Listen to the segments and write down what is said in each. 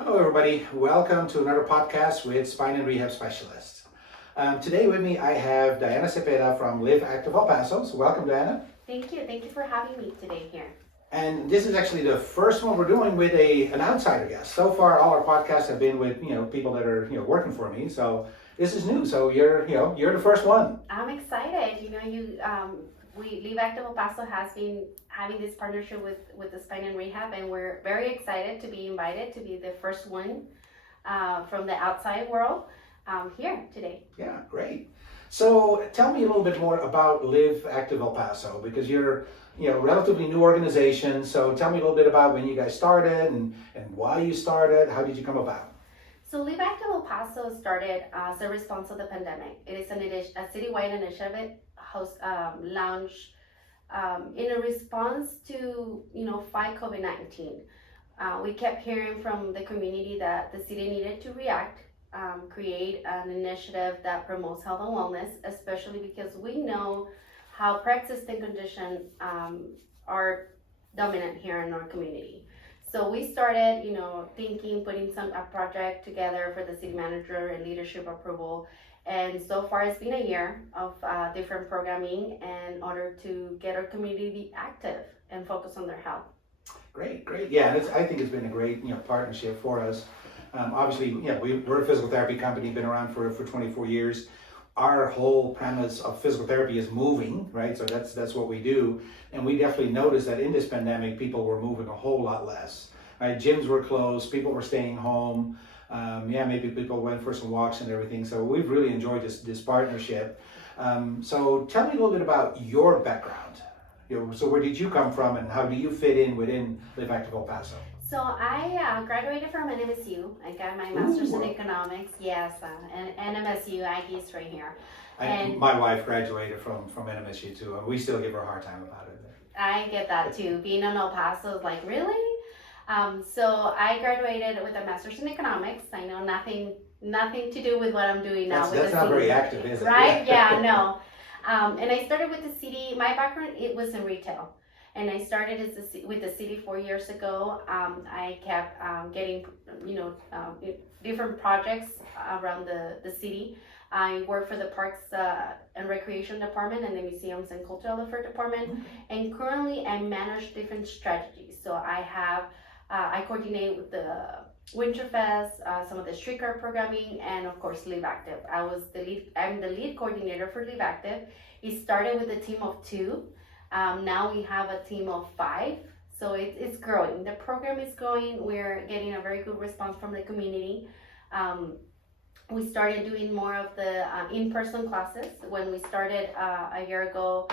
Hello, everybody. Welcome to another podcast with Spine and Rehab Specialists. Today with me, I have Diana Cepeda from Live Active El Paso. So welcome, Diana. Thank you. Thank you for having me today here. And this is actually the first one we're doing with an outsider guest. So far, all our podcasts have been with people that are working for me. So this is new. So you're the first one. I'm excited. We Live Active El Paso has been having this partnership with the Spine and Rehab, and we're very excited to be invited to be the first one from the outside world here today. Yeah, great. So tell me a little bit more about Live Active El Paso, because you're relatively new organization. So tell me a little bit about when you guys started and why you started. How did you come about? So Live Active El Paso started as a response to the pandemic. It is a citywide initiative launched in a response to fight COVID-19. We kept hearing from the community that the city needed to react, create an initiative that promotes health and wellness, especially because we know how pre-existing conditions are dominant here in our community. So we started, thinking, putting a project together for the city manager and leadership approval. And so far it's been a year of different programming in order to get our community active and focus on their health. Great. Yeah, and I think it's been a great partnership for us. Obviously, we're a physical therapy company, been around for 24 years. Our whole premise of physical therapy is moving, right? So that's what we do. And we definitely noticed that in this pandemic, people were moving a whole lot less. Right? Gyms were closed, people were staying home. Maybe people went for some walks and everything. So we've really enjoyed this partnership. So tell me a little bit about your background. So where did you come from and how do you fit in within Live Active El Paso? So I graduated from NMSU. I got my master's in economics. Yes, and NMSU Aggies right here. My wife graduated from NMSU too, and we still give her a hard time about it. I get that too. Being in El Paso is like, really? So I graduated with a master's in economics. I know nothing to do with what I'm doing now. That's not very active, is it? Right? Yeah, no. And I started with the city. My background, it was in retail. And I started with the city 4 years ago. I kept getting, different projects around the city. I work for the Parks and Recreation Department and the Museums and Cultural Affairs Department. Mm-hmm. And currently I manage different strategies. So I coordinate with the Winterfest, some of the streetcar programming, and of course Live Active. I'm the lead coordinator for Live Active. It started with a team of 2. Now we have a team of 5, so it's growing. The program is growing. We're getting a very good response from the community. We started doing more of the in-person classes. When we started a year ago,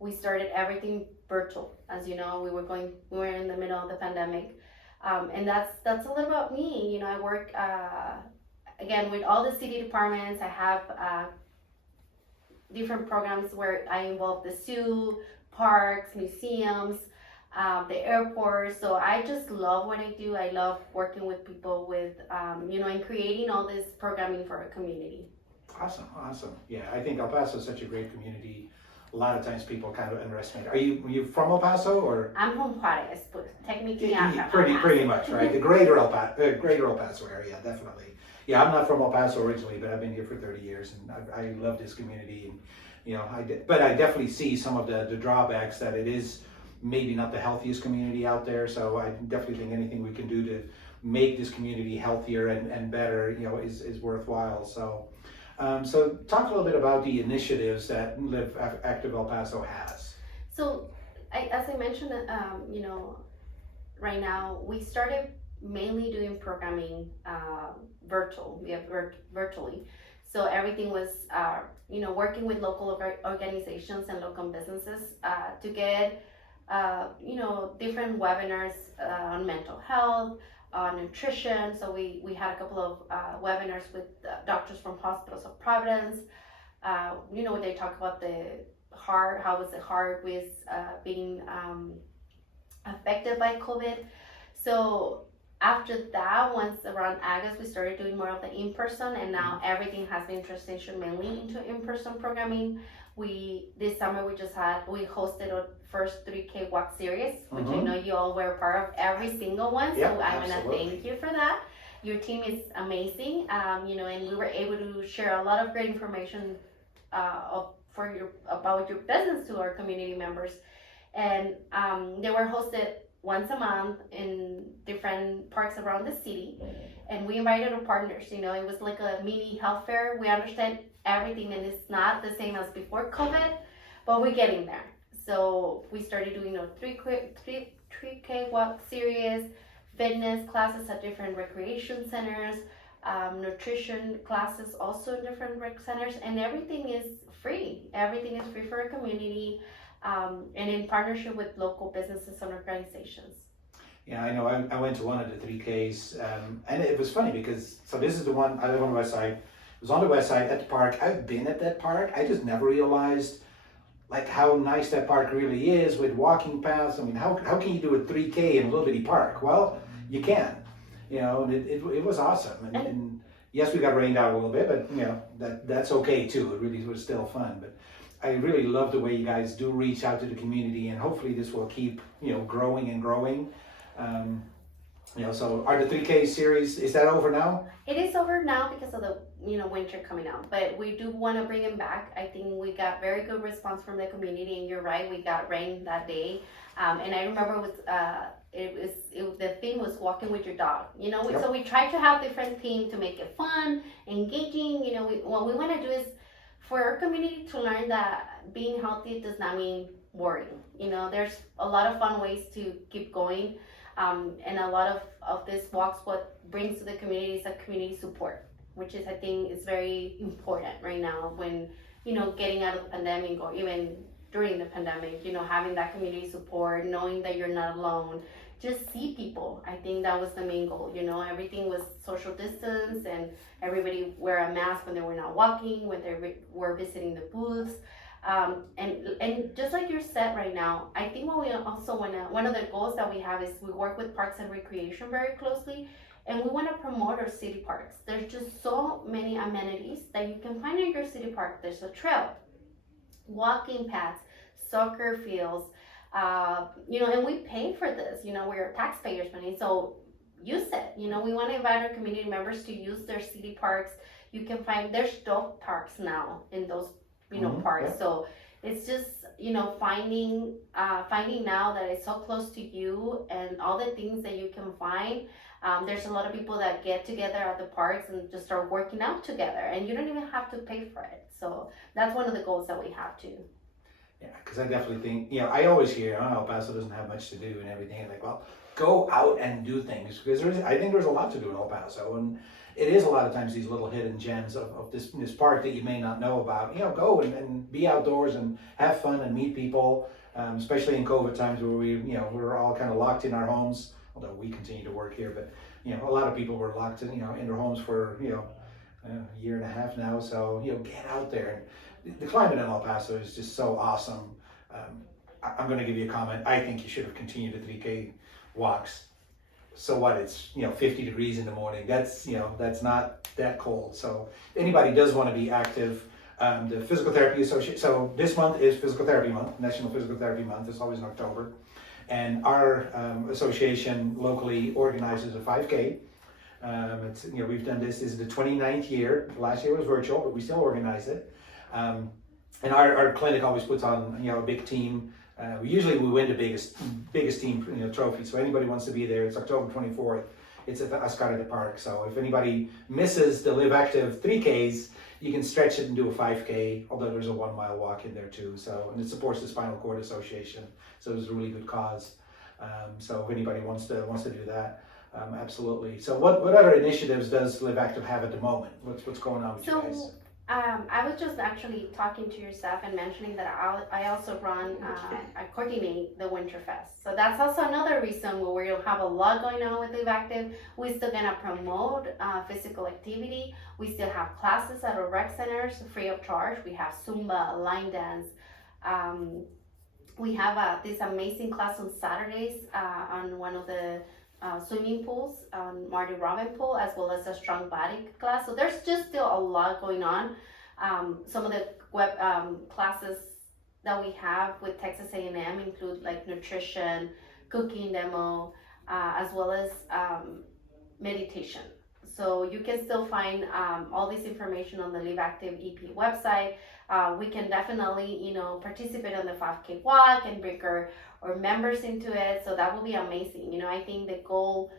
we started everything virtual. As you know, we were in the middle of the pandemic, and that's a little about me. I work again with all the city departments. I have different programs where I involve the zoo, parks, museums, the airport. So I just love what I do. I love working with people and creating all this programming for our community. Awesome. Yeah, I think El Paso is such a great community. A lot of times people kind of underestimate. Are you from El Paso or? I'm from Juarez, but technically pretty much, right? The greater El Paso area, definitely. Yeah, I'm not from El Paso originally, but I've been here for 30 years, and I love this community. And but I definitely see some of the drawbacks that it is maybe not the healthiest community out there. So I definitely think anything we can do to make this community healthier and better, is worthwhile. So talk a little bit about the initiatives that Live Active El Paso has. So as I mentioned, right now we started mainly doing programming virtually. So everything was, working with local organizations and local businesses to get, different webinars on mental health, nutrition. So we had a couple of webinars with doctors from Hospitals of Providence. They talk about the heart, how was the heart with being affected by COVID. So after that, once around August, we started doing more of the in-person, and now everything has been transitioned mainly into in-person programming. This summer we hosted our first 3K walk series, which I know you all were part of every single one. So I want to thank you for that. Your team is amazing, and we were able to share a lot of great information about your business to our community members. And they were hosted once a month in different parks around the city. And we invited our partners. It was like a mini health fair. We understand everything, and it's not the same as before COVID, but we're getting there. So we started doing 3K walk series, fitness classes at different recreation centers, nutrition classes also in different rec centers, and everything is free. Everything is free for our community, and in partnership with local businesses and organizations. Yeah, I know. I went to one of the 3Ks, and it was funny because, so this is the one, I live on the west side. It was on the west side at the park. I've been at that park. I just never realized like how nice that park really is with walking paths. I mean, how can you do a 3K in a little bitty park? Well, you can, and it was awesome. And yes, we got rained out a little bit, but that's okay too. It really was still fun. But I really love the way you guys do reach out to the community, and hopefully this will keep, growing and growing. So are the 3K series, is that over now? It is over now because of the winter coming out, but we do want to bring them back. I think we got very good response from the community, and you're right, we got rain that day, and I remember the theme was walking with your dog. Yep. So we tried to have different themes to make it fun, engaging. What we want to do is for our community to learn that being healthy does not mean boring. There's a lot of fun ways to keep going. And a lot of this walks, what brings to the community is a community support, which is, I think, is very important right now when, getting out of the pandemic or even during the pandemic, having that community support, knowing that you're not alone, just see people. I think that was the main goal. Everything was social distance, and everybody wear a mask when they were not walking, when they were visiting the booths. And just like you're set right now, I think what we also one of the goals that we have is we work with Parks and Recreation very closely, and we want to promote our city parks. There's just so many amenities that you can find in your city park. There's a trail, walking paths, soccer fields, and we pay for this, we're taxpayers' money, so use it. We want to invite our community members to use their city parks. You can find, there's dog parks now in those parks. So it's just, finding now that it's so close to you and all the things that you can find. There's a lot of people that get together at the parks and just start working out together, and you don't even have to pay for it. So that's one of the goals that we have too. Yeah, because I definitely think, I always hear, El Paso doesn't have much to do and everything. Like, well, go out and do things, because I think there's a lot to do in El Paso, and it is a lot of times these little hidden gems of this park that you may not know about. Go and be outdoors and have fun and meet people, especially in COVID times where we're all kind of locked in our homes, although we continue to work here, but a lot of people were locked in their homes for a year and a half now. So get out there. The climate in El Paso is just so awesome. I'm going to give you a comment. I think you should have continued the 3K walks. So what? It's 50 degrees in the morning. That's not that cold. So if anybody does want to be active, the Physical Therapy Association. So this month is Physical Therapy Month, National Physical Therapy Month. It's always in October, and our association locally organizes a 5K. We've done this. This is the 29th year. Last year was virtual, but we still organize it. And our clinic always puts on a big team. Usually we win the biggest team trophy. So anybody wants to be there, it's October 24th. It's at the Ascarada Park. So if anybody misses the Live Active 3Ks, you can stretch it and do a 5K. Although there's a 1 mile walk in there too. So, and it supports the Spinal Cord Association. So it's a really good cause. So if anybody wants to do that, absolutely. So what other initiatives does Live Active have at the moment? What's going on with you guys? I was just actually talking to your staff and mentioning that I also run, I coordinate the Winterfest. So that's also another reason where we'll have a lot going on with Live Active. We're still gonna promote physical activity. We still have classes at our rec centers free of charge. We have Zumba, line dance. We have this amazing class on Saturdays on one of the swimming pools, Marty Robin pool, as well as a strong body class. So there's just still a lot going on. Some of the web classes that we have with Texas A&M include like nutrition, cooking demo, as well as meditation. So you can still find all this information on the Live Active EP website. We can definitely, participate on the 5K walk and bring our members into it. So that will be amazing. I think the goal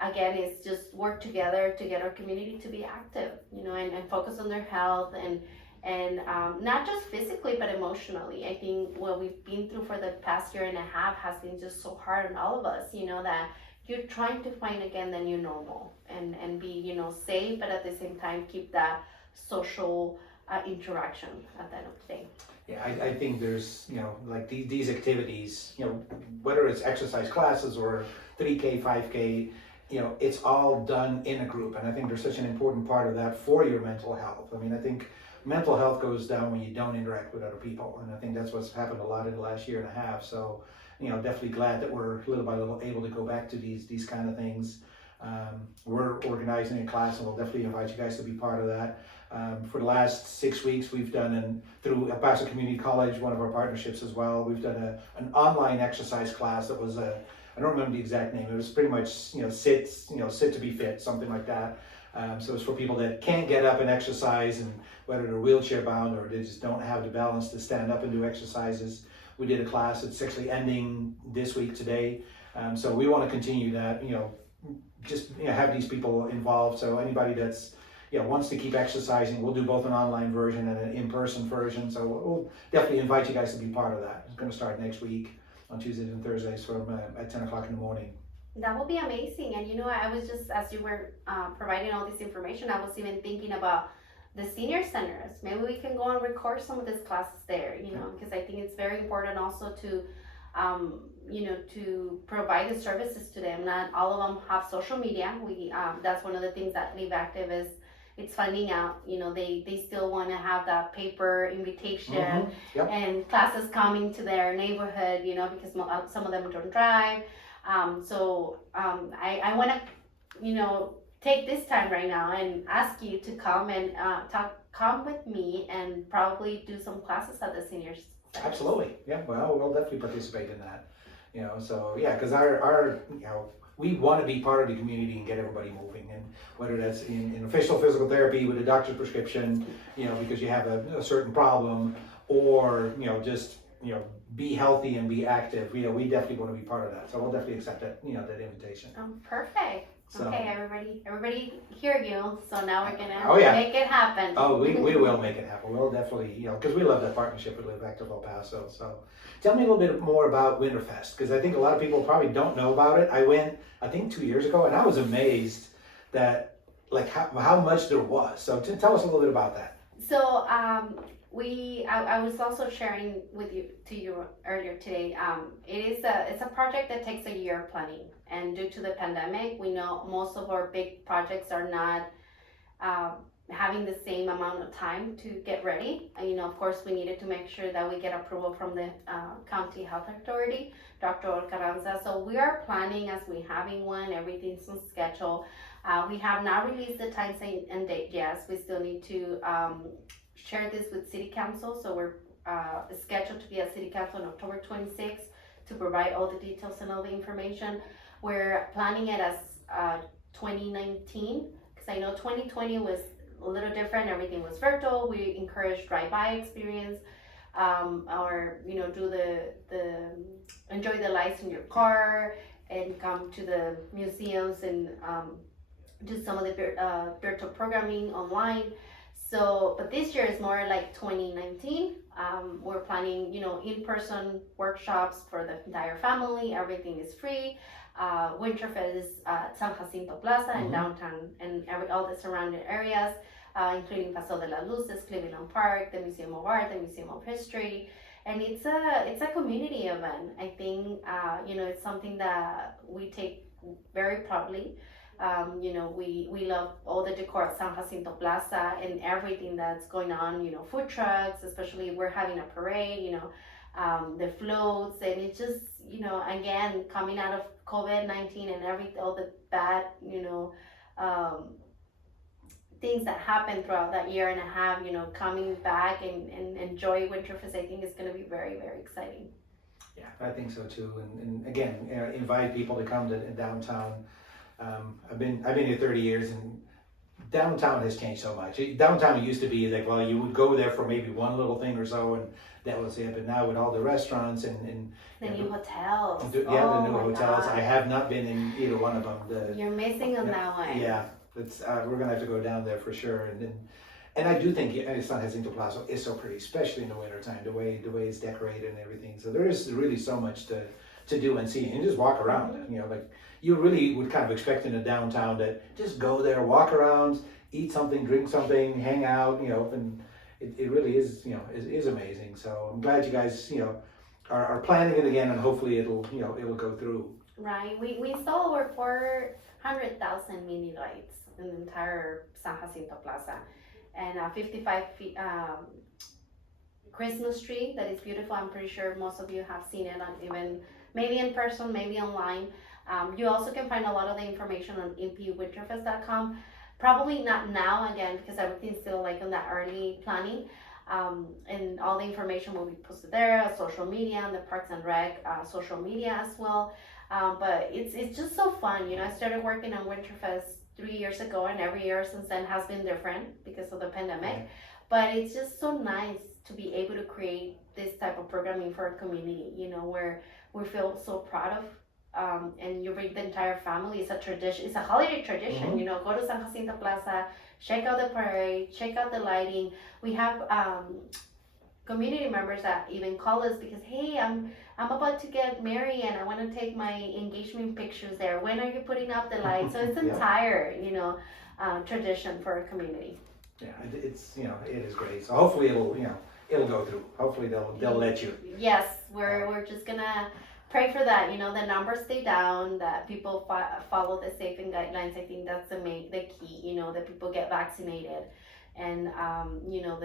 again is just work together to get our community to be active, and focus on their health and not just physically but emotionally. I think what we've been through for the past year and a half has been just so hard on all of us, that you're trying to find again the new normal and be, safe, but at the same time keep that social interaction at the end of the day. Yeah, I think there's, like these activities, whether it's exercise classes or 3K, 5K, it's all done in a group. And I think there's such an important part of that for your mental health. I mean, I think mental health goes down when you don't interact with other people. And I think that's what's happened a lot in the last year and a half. So, definitely glad that we're little by little able to go back to these kind of things. We're organizing a class, and we'll definitely invite you guys to be part of that. For the last 6 weeks, we've done, and through El Paso Community College, one of our partnerships as well, we've done an online exercise class that was I don't remember the exact name. It was pretty much, sit to be fit, something like that. So it's for people that can't get up and exercise, and whether they're wheelchair bound or they just don't have the balance to stand up and do exercises. We did a class that's actually ending this week today. So we want to continue that, just have these people involved. So anybody that's wants to keep exercising, we'll do both an online version and an in-person version. So we'll definitely invite you guys to be part of that. It's going to start next week on Tuesdays and Thursdays from at 10 o'clock in the morning. That will be amazing. And I was just, as you were providing all this information, I was even thinking about the senior centers. Maybe we can go and record some of these classes there, because I think it's very important also to to provide the services to them. Not all of them have social media. That's one of the things that Live Active is. It's finding out, they still want to have that paper invitation Yep. and classes coming to their neighborhood, because some of them don't drive. So I want to, take this time right now and ask you to come and come with me and probably do some classes at the seniors center. Absolutely. Yeah. Well, we'll definitely participate in that. So yeah, because our we want to be part of the community and get everybody moving, and whether that's in official physical therapy with a doctor's prescription, because you have a certain problem, or just be healthy and be active. We definitely want to be part of that. So we'll definitely accept that that invitation. Oh, perfect. So, okay, everybody hear you. So now we're gonna make it happen. Oh, we will make it happen. We'll definitely, because we love that partnership with Live Active El Paso. So tell me a little bit more about Winterfest, because I think a lot of people probably don't know about it. I went, I think 2 years ago, and I was amazed that how much there was. So tell us a little bit about that. So I was also sharing to you earlier today. It's a project that takes a year planning, and due to the pandemic, we know most of our big projects are not having the same amount of time to get ready. And, of course, we needed to make sure that we get approval from the county health authority, Dr. Carranza. So we are planning as we having one. Everything's on schedule. We have not released the times and date yet. We still need to share this with City Council. So we're scheduled to be at City Council on October 26th to provide all the details and all the information. We're planning it as 2019, because I know 2020 was a little different. Everything was virtual. We encouraged drive-by experience, or do the enjoy the lights in your car and come to the museums and do some of the virtual programming online. So, but this year is more like 2019. We're planning, in-person workshops for the entire family. Everything is free. Winterfest is at San Jacinto Plaza in downtown and all the surrounding areas, including Paso de las Luces, Cleveland Park, the Museum of Art, the Museum of History. And it's a community event. I think, it's something that we take very proudly. We love all the decor at San Jacinto Plaza and everything that's going on, food trucks, especially we're having a parade, the floats, and it's just, again, coming out of COVID-19 and all the bad, things that happened throughout that year and a half, coming back and enjoy Winterfest, I think is going to be very, very exciting. Yeah, I think so too. And again, invite people to come to downtown. I've been here 30 years, and downtown has changed so much. Downtown, it used to be like, well, you would go there for maybe one little thing or so, and that was it. But now with all the restaurants and The new hotels. the Oh new my hotels, God. I have not been in either one of them. You're missing on that one. Yeah, it's we're gonna have to go down there for sure. And I do think San Jacinto Plaza is so pretty, especially in the wintertime, the way it's decorated and everything. So there is really so much to do and see, and just walk around. You know, like you really would kind of expect in a downtown that just go there, walk around, eat something, drink something, hang out. You know, and it really is, you know, is amazing. So I'm glad you guys, you know, are planning it again, and hopefully it'll go through. Right. We saw over 400,000 mini lights in the entire San Jacinto Plaza, and 55 feet Christmas tree that is beautiful. I'm pretty sure most of you have seen it on even maybe in person, maybe online. You also can find a lot of the information on mpwinterfest.com. Probably not now again because everything's still like in that early planning. And all the information will be posted there, social media, and the Parks and Rec social media as well. But it's just so fun. You know, I started working on Winterfest 3 years ago, and every year since then has been different because of the pandemic. But it's just so nice to be able to create this type of programming for a community, you know, where we feel so proud of. And you bring the entire family. It's a tradition. It's a holiday tradition. Mm-hmm. You know, go to San Jacinto Plaza, check out the parade, check out the lighting. We have community members that even call us because, hey, I'm about to get married and I want to take my engagement pictures there. When are you putting up the lights? So it's entire, you know, tradition for a community. Yeah, it's, you know, it is great. So hopefully it'll go through. Hopefully they'll let you. Yes, we're just gonna pray for that. You know, the numbers stay down, that people follow the safety guidelines. I think that's the key. You know, that people get vaccinated, and you know,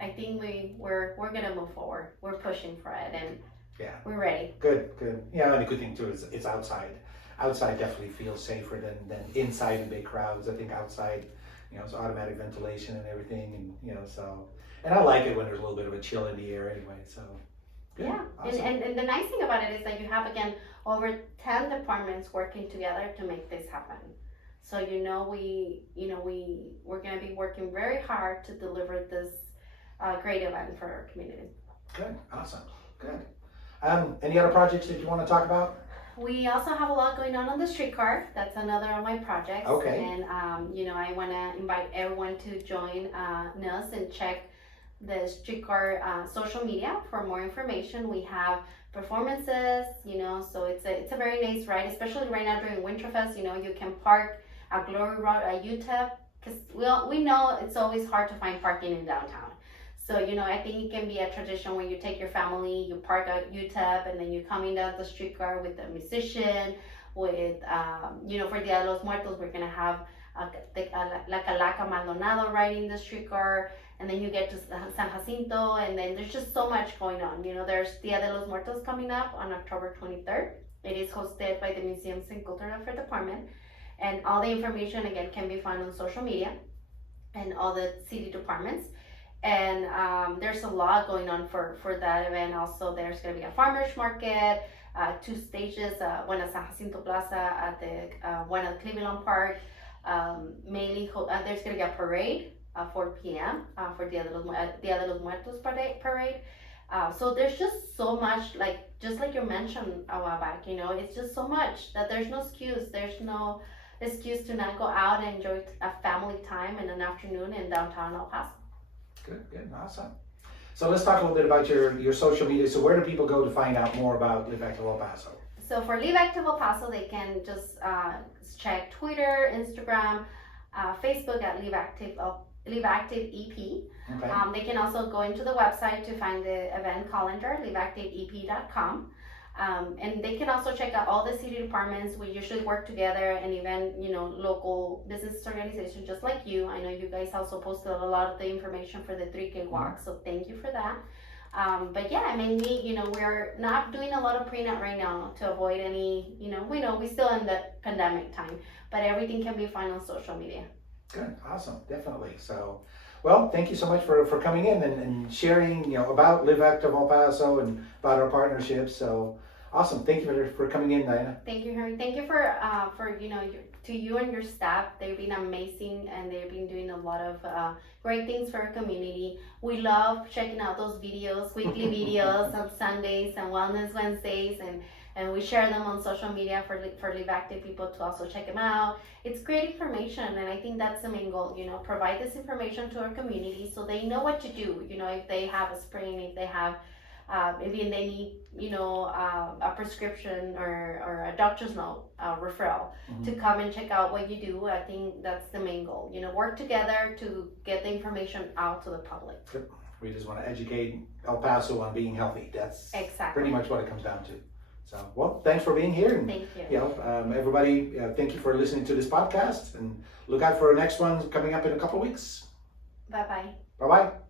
I think we're gonna move forward. We're pushing for it, and we're ready. Good. Yeah, and the good thing too is it's outside. Outside definitely feels safer than inside in big crowds. I think outside, you know, it's automatic ventilation and everything, and you know, so. And I like it when there's a little bit of a chill in the air anyway. So. Good. Yeah, Awesome. and the nice thing about it is that you have again over 10 departments working together to make this happen. So we're gonna be working very hard to deliver this great event for our community. Good. Awesome. Good. Any other projects that you want to talk about? We also have a lot going on the streetcar. That's another of my projects. Okay. And you know, I want to invite everyone to join us and check the streetcar social media for more information. We have performances, you know, so it's a very nice ride, especially right now during Winterfest. You know, you can park at Glory Road at UTEP because we know it's always hard to find parking in downtown. So, you know, I think it can be a tradition when you take your family, you park at UTEP, and then you come in down the streetcar with a musician, with, you know, for Dia de los Muertos, we're going to have La Calaca Maldonado riding the streetcar, and then you get to San Jacinto, and then there's just so much going on. You know, there's Dia de los Muertos coming up on October 23rd. It is hosted by the Museums and Cultural Affairs Department, and all the information, again, can be found on social media and all the city departments. And there's a lot going on for that event. Also, there's going to be a farmers market, 2 stages, one at San Jacinto Plaza, at one at Cleveland Park. Mainly, there's going to be a parade 4 p.m. For Dia de los Muertos parade. So there's just so much, just like you mentioned a while back, you know, it's just so much that there's no excuse. There's no excuse to not go out and enjoy a family time in an afternoon in downtown El Paso. Good, awesome. So let's talk a little bit about your social media. So where do people go to find out more about Live Active El Paso? So for Live Active El Paso, they can just check Twitter, Instagram, Facebook at Live Active EP. Okay. They can also go into the website to find the event calendar, liveactiveep.com. And they can also check out all the city departments. We usually work together, and even, you know, local business organizations just like you. I know you guys also posted a lot of the information for the 3K walk, so thank you for that. But yeah, I mean, we're not doing a lot of pre-nut right now to avoid any, we know we're still in the pandemic time, but everything can be found on social media. Good, awesome, definitely. So, well, thank you so much for coming in and sharing, about Live Active El Paso and about our partnerships. So, Awesome. Thank you for coming in, Diana. Thank you, Harry. Thank you for to you and your staff. They've been amazing, and they've been doing a lot of great things for our community. We love checking out those videos, weekly videos on Sundays and Wellness Wednesdays, and we share them on social media for Live Active people to also check them out. It's great information, and I think that's the main goal. Provide this information to our community so they know what to do. If they have a sprain, if they have maybe they need, a prescription or a doctor's note, referral, to come and check out what you do. I think that's the main goal. Work together to get the information out to the public. We just want to educate El Paso on being healthy. That's Exactly. pretty much what it comes down to. So, well, thanks for being here. And, Thank you. Everybody, thank you for listening to this podcast. And look out for our next one coming up in a couple of weeks. Bye-bye. Bye-bye.